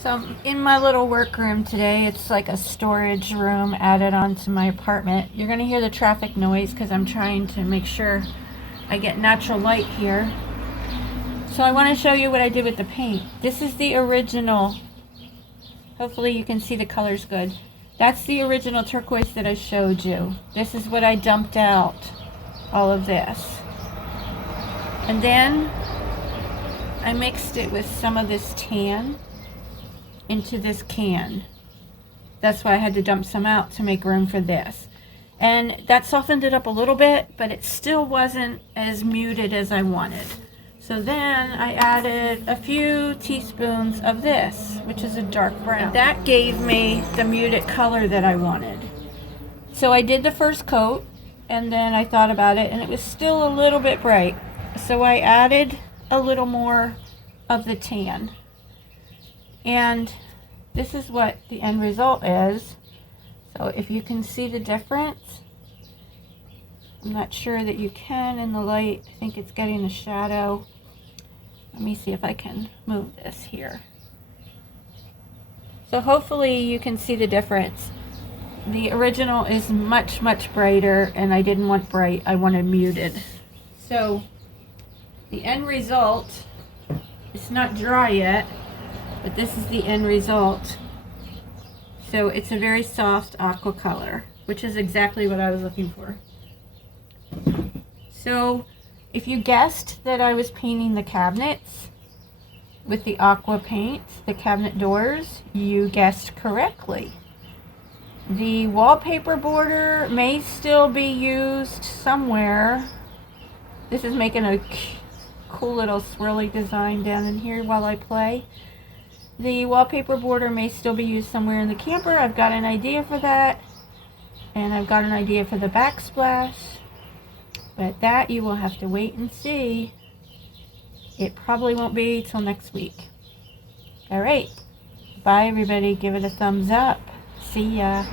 So I'm in my little workroom today. It's like a storage room added onto my apartment. You're going to hear the traffic noise because I'm trying to make sure I get natural light here. So I want to show you what I did with the paint. This is the original. Hopefully you can see the colors good. That's the original turquoise that I showed you. This is what I dumped out, all of this. And then I mixed it with some of this tan into this can. That's why I had to dump some out to make room for this. And that softened it up a little bit, but it still wasn't as muted as I wanted. So then I added a few teaspoons of this, which is a dark brown. And that gave me the muted color that I wanted. So I did the first coat, and then I thought about it, and it was still a little bit bright. So I added a little more of the tan. And this is what the end result is. So if you can see the difference, I'm not sure that you can in the light. I think it's getting a shadow. Let me see if I can move this here. So hopefully you can see the difference. The original is much, much brighter, and I didn't want bright, I wanted muted. So the end result, it's not dry yet, but this is the end result. So it's a very soft aqua color, which is exactly what I was looking for. So if you guessed that I was painting the cabinets with the aqua paint, the cabinet doors, you guessed correctly. The wallpaper border may still be used somewhere. This is making a cool little swirly design down in here while I play. The wallpaper border may still be used somewhere in the camper. I've got an idea for that. And I've got an idea for the backsplash. But that you will have to wait and see. It probably won't be till next week. Alright. Bye everybody. Give it a thumbs up. See ya.